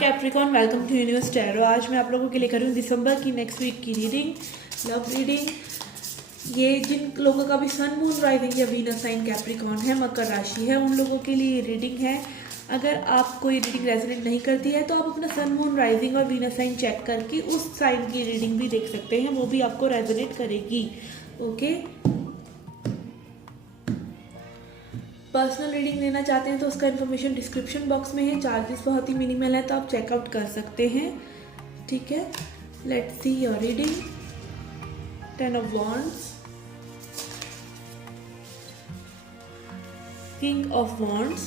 Capricorn, welcome to Universe Tarot. आज मैं आप लोगों के लिए करूँ दिसंबर की नेक्स्ट वीक की रीडिंग, लव रीडिंग। ये जिन लोगों का भी सन मून राइजिंग या वीनस साइन कैप्रिकॉन है, मकर राशि है, उन लोगों के लिए रीडिंग है। अगर आपको ये रीडिंग रेजोनेट नहीं करती है तो आप अपना सन मून राइजिंग और वीनस साइन चेक करके उस साइन की रीडिंग भी देख सकते हैं, वो भी आपको रेजोनेट करेगी। ओके, पर्सनल रीडिंग लेना चाहते हैं तो उसका इन्फॉर्मेशन डिस्क्रिप्शन बॉक्स में है। चार्जेस बहुत ही मिनिमल है तो आप चेकआउट कर सकते हैं। ठीक है, let's see your reading. 10 of Wands, King of Wands,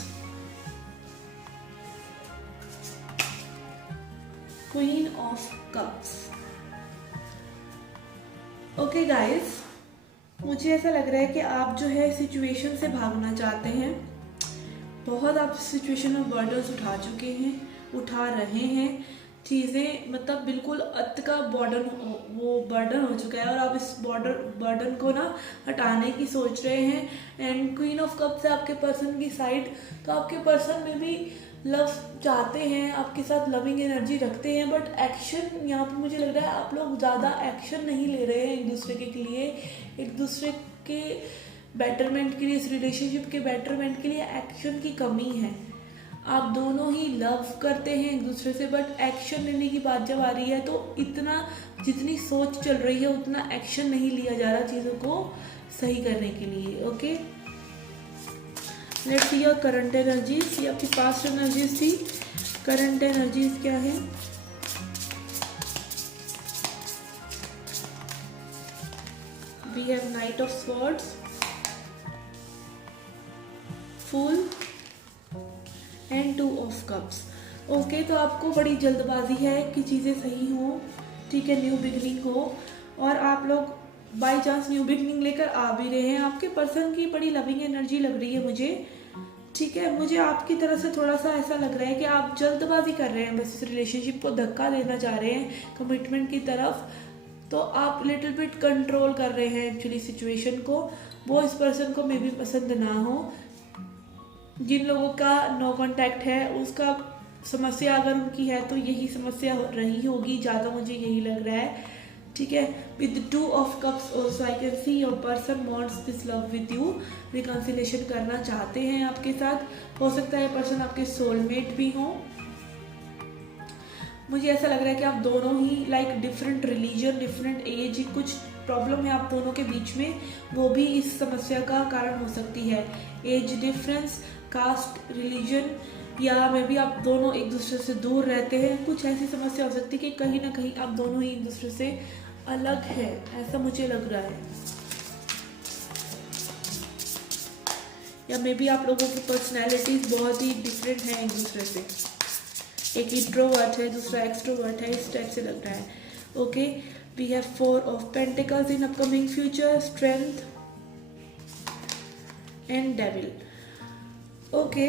Queen of Cups। Okay guys, मुझे ऐसा लग रहा है कि आप जो है सिचुएशन से भागना चाहते हैं। बहुत आप सिचुएशन में बर्डन्स उठा चुके हैं, उठा रहे हैं चीज़ें, मतलब बिल्कुल अत का बर्डन हो चुका है और आप इस बर्डन को ना हटाने की सोच रहे हैं। एंड क्वीन ऑफ कप्स है आपके पर्सन की साइड, तो आपके पर्सन में भी लव चाहते हैं, आपके साथ लविंग एनर्जी रखते हैं, बट एक्शन यहाँ पे मुझे लग रहा है आप लोग ज़्यादा एक्शन नहीं ले रहे हैं एक दूसरे के लिए, एक दूसरे के बेटरमेंट के लिए, इस रिलेशनशिप के बेटरमेंट के लिए एक्शन की कमी है। आप दोनों ही लव करते हैं एक दूसरे से, बट एक्शन लेने की बात जब आ रही है तो इतना जितनी सोच चल रही है उतना एक्शन नहीं लिया जा रहा चीज़ों को सही करने के लिए। Okay, let's see your current energies. ये आपकी पास्ट एनर्जीज थी, करंट एनर्जीज क्या है? We have Knight of Swords, Fool and 2 of Cups। Okay, तो आपको बड़ी जल्दबाजी है कि चीज़ें सही हो, ठीक है, न्यू बिगनिंग हो, और आप लोग बाय चांस न्यू बिगनिंग लेकर आ भी रहे हैं। आपके पर्सन की बड़ी लविंग एनर्जी लग रही है मुझे, ठीक है। मुझे आपकी तरफ से थोड़ा सा ऐसा लग रहा है कि आप जल्दबाजी कर रहे हैं, बस इस रिलेशनशिप को धक्का देना चाह रहे हैं कमिटमेंट की तरफ, तो आप लिटिल बिट कंट्रोल कर रहे हैं एक्चुअली सिचुएशन को। वो इस पर्सन को मे भी पसंद ना हो। जिन लोगों का नो कांटेक्ट है उसका समस्या अगर उनकी है तो यही समस्या रही होगी, ज़्यादा मुझे यही लग रहा है, ठीक है। With 2 of Cups also I can see your person wants this love with you, reconciliation करना चाहते हैं आपके साथ। हो सकता है पर्सन आपके सोलमेट भी हो। मुझे ऐसा लग रहा है कि आप दोनों ही like different religion, different age, कुछ प्रॉब्लम है आप दोनों के बीच में, वो भी इस समस्या का कारण हो सकती है। एज डिफरेंस, कास्ट, रिलीजन, या मे भी आप दोनों एक दूसरे से दूर रहते हैं। कुछ ऐसी समस्या हो सकती है कि कहीं ना कहीं आप दोनों ही एक दूसरे से अलग है, ऐसा मुझे लग रहा है। या मे भी आप लोगों की पर्सनैलिटीज बहुत ही डिफरेंट हैं एक दूसरे से, एक इंट्रोवर्ट है, दूसरा एक्सट्रोवर्ट है, इस टाइप से लग रहा है। Okay, we have 4 of Pentacles in upcoming future, Strength and Devil. Okay,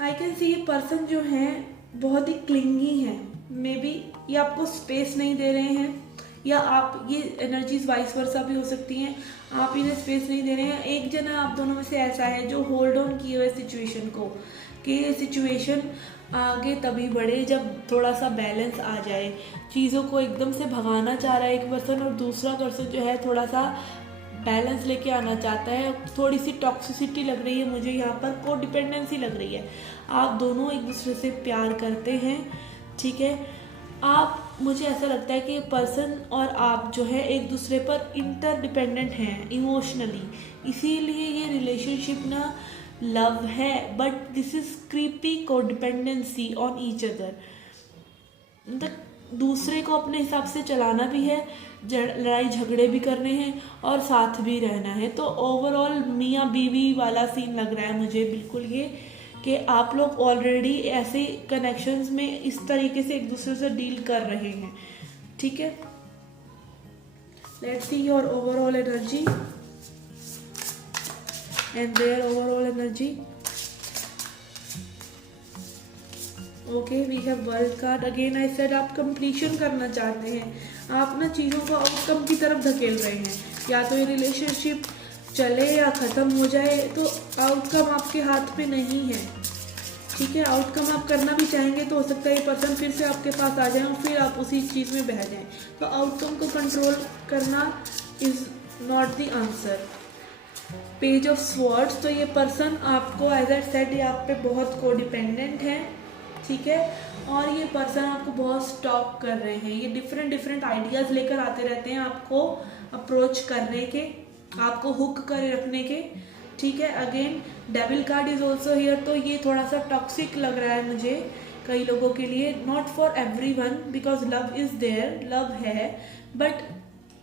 I can see ये पर्सन जो है बहुत ही क्लिंगी है, मे बी ये आपको स्पेस नहीं दे रहे हैं, या आप, ये एनर्जीज वाइस वर्सा भी हो सकती हैं, आप इन्हें स्पेस नहीं दे रहे हैं। एक जना आप दोनों में से ऐसा है जो होल्ड ऑन किए हुए सिचुएशन को, कि ये सिचुएशन आगे तभी बढ़े जब थोड़ा सा बैलेंस आ जाए। चीज़ों को एकदम से भगाना चाह रहा है एक पर्सन, और दूसरा पर्सन जो है थोड़ा सा बैलेंस लेके आना चाहता है। थोड़ी सी टॉक्सिसिटी लग रही है मुझे यहाँ पर, को डिपेंडेंसी लग रही है। आप दोनों एक दूसरे से प्यार करते हैं, ठीक है। आप, मुझे ऐसा लगता है कि पर्सन और आप जो है एक दूसरे पर इंटरडिपेंडेंट हैं इमोशनली, इसीलिए ये रिलेशनशिप ना लव है, बट दिस इज क्रीपी को डिपेंडेंसी ऑन ईच अदर। मतलब दूसरे को अपने हिसाब से चलाना भी है, लड़ाई झगड़े भी करने हैं और साथ भी रहना है। तो ओवरऑल मियाँ बीवी वाला सीन लग रहा है मुझे बिल्कुल ये, कि आप लोग ऑलरेडी ऐसे कनेक्शंस में इस तरीके से एक दूसरे से डील कर रहे हैं, ठीक है। Let's see your overall energy and their overall energy. Okay, we have World card again. I said आप कंप्लीशन करना चाहते हैं, आप ना चीज़ों को आउटकम की तरफ धकेल रहे हैं, या तो ये रिलेशनशिप चले या ख़त्म हो जाए तो आउटकम आपके हाथ में नहीं है, ठीक है। आउटकम आप करना भी चाहेंगे तो हो सकता है ये पर्सन फिर से आपके पास आ जाए और फिर आप उसी चीज़ में बह जाएं। तो आउटकम को कंट्रोल करना is not the answer. Page of swords, तो ये पर्सन आपको एज आई सेड ये आप पे बहुत कोडिपेंडेंट है, ठीक है। और ये पर्सन आपको बहुत स्टॉक कर रहे हैं, ये डिफरेंट आइडियाज़ लेकर आते रहते हैं आपको अप्रोच करने के, आपको हुक कर रखने के, ठीक है। Again devil card is also here, तो ये थोड़ा सा टॉक्सिक लग रहा है मुझे कई लोगों के लिए, not for everyone because love is there, love है but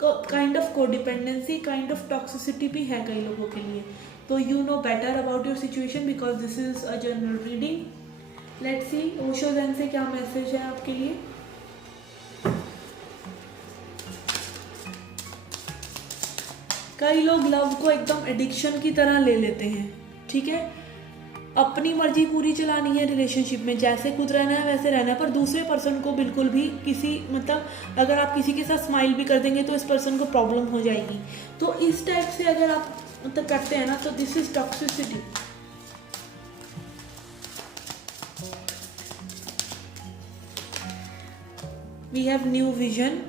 kind of codependency, kind of toxicity भी है कई लोगों के लिए। तो you know better about your situation because this is a general reading. Let's see Osho Zen से क्या मैसेज है आपके लिए। कई लोग लव को एकदम एडिक्शन की तरह ले लेते हैं, ठीक है। अपनी मर्जी पूरी चलानी है रिलेशनशिप में, जैसे खुद रहना है वैसे रहना है, पर दूसरे पर्सन को बिल्कुल भी किसी मतलब अगर आप किसी के साथ स्माइल भी कर देंगे तो इस पर्सन को प्रॉब्लम हो जाएगी। तो इस टाइप से अगर आप मतलब करते हैं ना तो this is toxicity. We have new vision,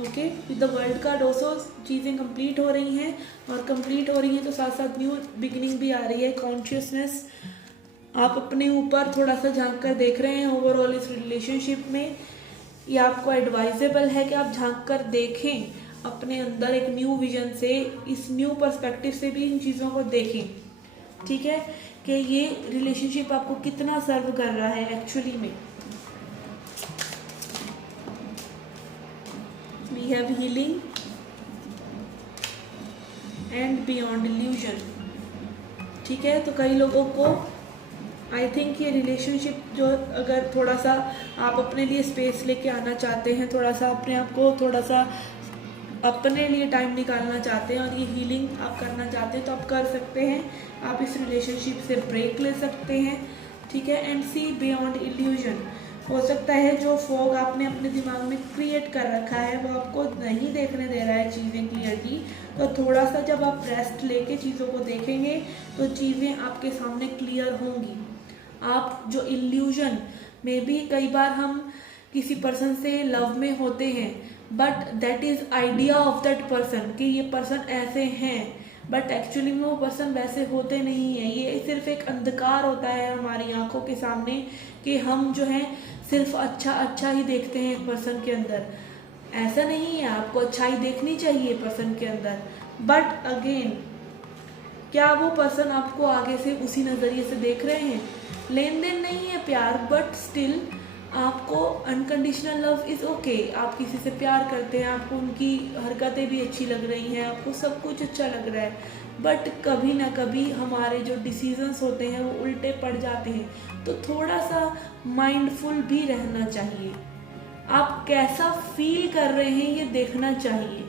okay, with the World card also चीज़ें कंप्लीट हो रही हैं, और कंप्लीट हो रही हैं तो साथ साथ न्यू बिगिनिंग भी आ रही है। कॉन्शियसनेस, आप अपने ऊपर थोड़ा सा झांक कर देख रहे हैं ओवरऑल इस रिलेशनशिप में। ये आपको एडवाइजेबल है कि आप झांक कर देखें अपने अंदर एक न्यू विजन से, इस न्यू पर्सपेक्टिव से भी इन चीज़ों को देखें, ठीक है, कि ये रिलेशनशिप आपको कितना सर्व कर रहा है एक्चुअली में। We have healing and beyond illusion, ठीक है। तो कई लोगों को आई थिंक ये रिलेशनशिप जो अगर थोड़ा सा आप अपने लिए स्पेस लेके आना चाहते हैं, थोड़ा सा अपने आप को थोड़ा सा अपने लिए टाइम निकालना चाहते हैं और ये हीलिंग आप करना चाहते हैं तो आप कर सकते हैं। आप इस रिलेशनशिप से ब्रेक ले सकते हैं, ठीक है। एंड सी बियॉन्ड इल्यूजन, हो सकता है जो फॉग आपने अपने दिमाग में क्रिएट कर रखा है वो आपको नहीं देखने दे रहा है चीज़ें क्लियरली। तो थोड़ा सा जब आप रेस्ट लेके चीज़ों को देखेंगे तो चीज़ें आपके सामने क्लियर होंगी। आप जो इल्यूजन में भी कई बार हम किसी पर्सन से लव में होते हैं but that is idea of that person कि ये पर्सन ऐसे हैं, बट एक्चुअली में वो पर्सन वैसे होते नहीं है। ये सिर्फ एक अंधकार होता है हमारी आंखों के सामने कि हम जो है सिर्फ अच्छा ही देखते हैं एक पर्सन के अंदर। ऐसा नहीं है, आपको अच्छाई देखनी चाहिए पर्सन के अंदर, बट अगेन क्या वो पर्सन आपको आगे से उसी नज़रिए से देख रहे हैं। लेन देन नहीं है प्यार, बट स्टिल आपको अनकंडीशनल लव इज़ ओके। आप किसी से प्यार करते हैं, आपको उनकी हरकतें भी अच्छी लग रही हैं, आपको सब कुछ अच्छा लग रहा है, बट कभी ना कभी हमारे जो डिसीजंस होते हैं वो उल्टे पड़ जाते हैं। तो थोड़ा सा माइंडफुल भी रहना चाहिए। आप कैसा फील कर रहे हैं ये देखना चाहिए।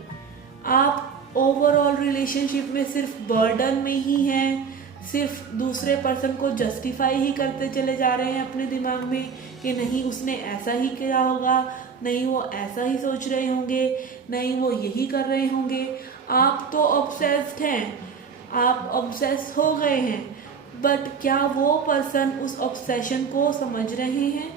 आप ओवरऑल रिलेशनशिप में सिर्फ बर्डन में ही हैं, सिर्फ दूसरे पर्सन को जस्टिफाई ही करते चले जा रहे हैं अपने दिमाग में कि नहीं उसने ऐसा ही किया होगा, नहीं वो ऐसा ही सोच रहे होंगे, नहीं वो यही कर रहे होंगे। आप तो ऑब्सेस्ड हैं, आप ऑब्सेस हो गए हैं, बट क्या वो पर्सन उस ऑब्सेशन को समझ रहे हैं,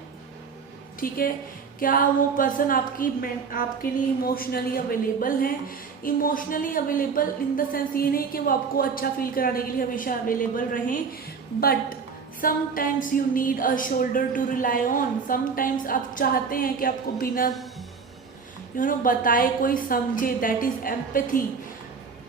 ठीक है। क्या वो पर्सन आपके लिए इमोशनली अवेलेबल हैं। Emotionally available in the sense ये नहीं कि वो आपको अच्छा फील कराने के लिए हमेशा अवेलेबल रहें, but sometimes you need a shoulder to rely on. Sometimes आप चाहते हैं कि आपको बिना बताए कोई समझे, दैट इज़ एम्पैथी,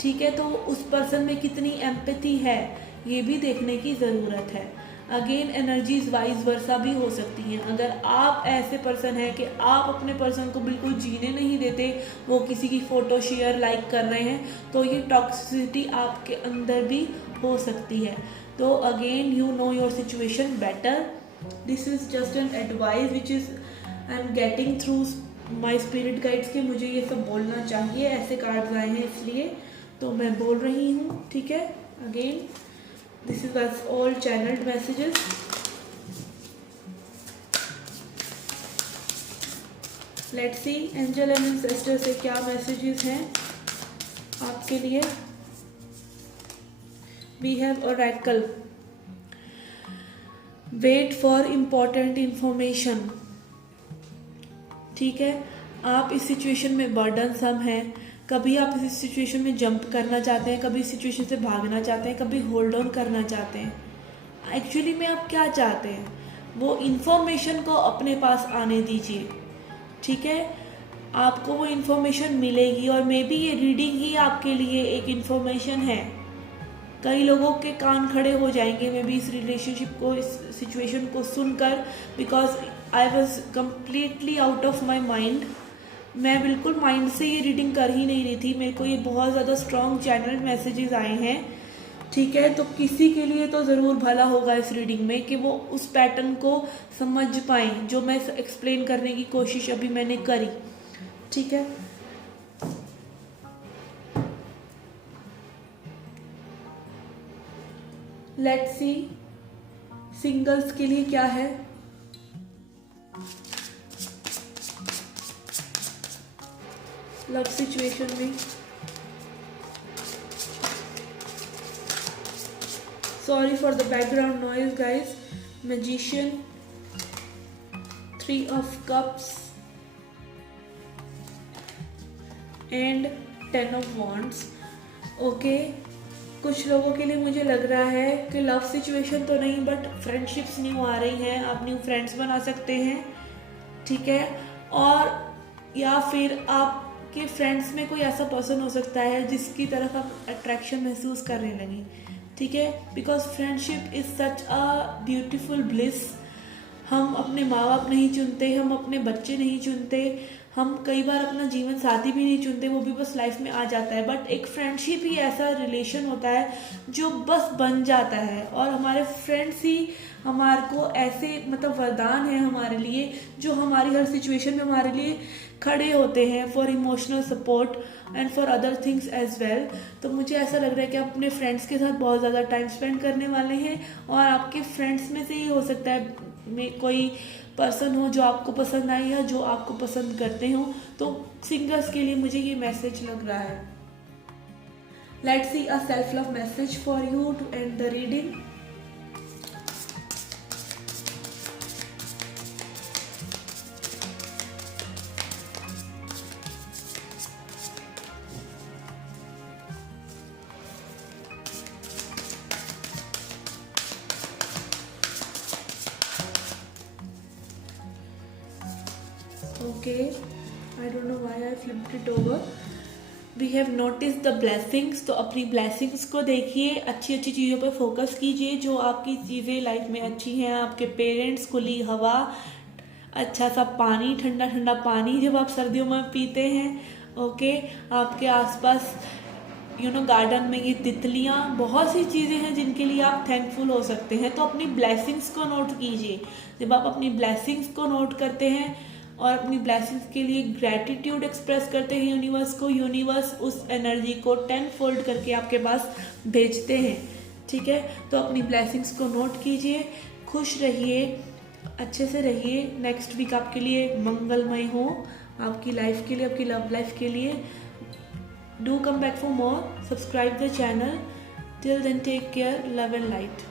ठीक है। तो उस पर्सन में कितनी एम्पैथी है ये भी देखने की ज़रूरत है। अगेन एनर्जीज वाइज वर्सा भी हो सकती हैं। अगर आप ऐसे पर्सन हैं कि आप अपने पर्सन को बिल्कुल जीने नहीं देते, वो किसी की फ़ोटो शेयर लाइक कर रहे हैं, तो ये टॉक्सिसिटी आपके अंदर भी हो सकती है। तो again you know your situation better. This is just an advice which is I am getting through my spirit guides के मुझे ये सब बोलना चाहिए, ऐसे कार्ड्स आए हैं इसलिए तो मैं बोल रही हूँ, ठीक है। Again this is as all channeled messages. Let's see angel and ancestor से क्या messages हैं आपके लिए। We have oracle, wait for important information. ठीक है, आप इस सिचुएशन में बर्डनसम हैं, कभी आप इस सिचुएशन में जंप करना चाहते हैं, कभी इस सिचुएशन से भागना चाहते हैं, कभी होल्ड ऑन करना चाहते हैं। एक्चुअली में आप क्या चाहते हैं, वो इन्फॉर्मेशन को अपने पास आने दीजिए। ठीक है, आपको वो इन्फॉर्मेशन मिलेगी और मे बी ये रीडिंग ही आपके लिए एक इन्फॉर्मेशन है। कई लोगों के कान खड़े हो जाएंगे मे बी इस रिलेशनशिप को, इस सिचुएशन को सुनकर, because I was completely out of my mind. मैं बिल्कुल माइंड से ये रीडिंग कर ही नहीं रही थी, मेरे को ये बहुत ज़्यादा स्ट्रॉन्ग चैनल मैसेजेस आए हैं। ठीक है, तो किसी के लिए तो ज़रूर भला होगा इस रीडिंग में कि वो उस पैटर्न को समझ पाएँ जो मैं एक्सप्लेन करने की कोशिश अभी मैंने करी। ठीक है, लेट्स सी सिंगल्स के लिए क्या है। लव सिचुएशन में sorry for the background noise guys. Magician, 3 of cups and 10 of wands. Okay, कुछ लोगों के लिए मुझे लग रहा है कि लव सिचुएशन तो नहीं बट फ्रेंडशिप्स न्यू आ रही हैं, आप न्यू फ्रेंड्स बना सकते हैं। ठीक है, और या फिर आपके फ्रेंड्स में कोई ऐसा पर्सन हो सकता है जिसकी तरफ आप अट्रैक्शन महसूस करने लगी। ठीक है, because friendship is such a beautiful bliss. हम अपने माँ बाप नहीं चुनते, हम अपने बच्चे नहीं चुनते, हम कई बार अपना जीवन साथी भी नहीं चुनते, वो भी बस लाइफ में आ जाता है। बट एक फ्रेंडशिप ही ऐसा रिलेशन होता है जो बस बन जाता है, और हमारे फ्रेंड्स ही हमारे को ऐसे मतलब वरदान है हमारे लिए, जो हमारी हर सिचुएशन में हमारे लिए खड़े होते हैं for emotional support and for other things as well. तो मुझे ऐसा लग रहा है कि आप अपने फ्रेंड्स के साथ बहुत ज़्यादा टाइम स्पेंड करने वाले हैं, और आपके फ्रेंड्स में से ही हो सकता है में कोई पर्सन हो जो आपको पसंद आए या जो आपको पसंद करते हो। तो सिंगर्स के लिए मुझे ये मैसेज लग रहा है। Let's see a self love message for you too and the reading. Okay, I don't know why I flipped it over. We have noticed the blessings. तो अपनी blessings को देखिए, अच्छी अच्छी चीज़ों पर फोकस कीजिए, जो आपकी चीज़ें लाइफ में अच्छी हैं। आपके पेरेंट्स, खुली हवा, अच्छा सा पानी, ठंडा ठंडा पानी जब आप सर्दियों में पीते हैं। ओके, आपके आसपास गार्डन में ये तितलियाँ, बहुत सी चीज़ें हैं जिनके लिए आप थैंकफुल हो सकते हैं। तो अपनी ब्लेसिंग्स को नोट कीजिए। जब आप अपनी ब्लेसिंग्स को नोट करते हैं और अपनी ब्लेसिंग्स के लिए ग्रैटिट्यूड एक्सप्रेस करते हैं यूनिवर्स को, यूनिवर्स उस एनर्जी को 10 फोल्ड करके आपके पास भेजते हैं। ठीक है, तो अपनी ब्लेसिंग्स को नोट कीजिए, खुश रहिए, अच्छे से रहिए। नेक्स्ट वीक आपके लिए मंगलमय हो, आपकी लाइफ के लिए, आपकी लव लाइफ के लिए। Do come back for more, subscribe the channel. Till then take care, love and light.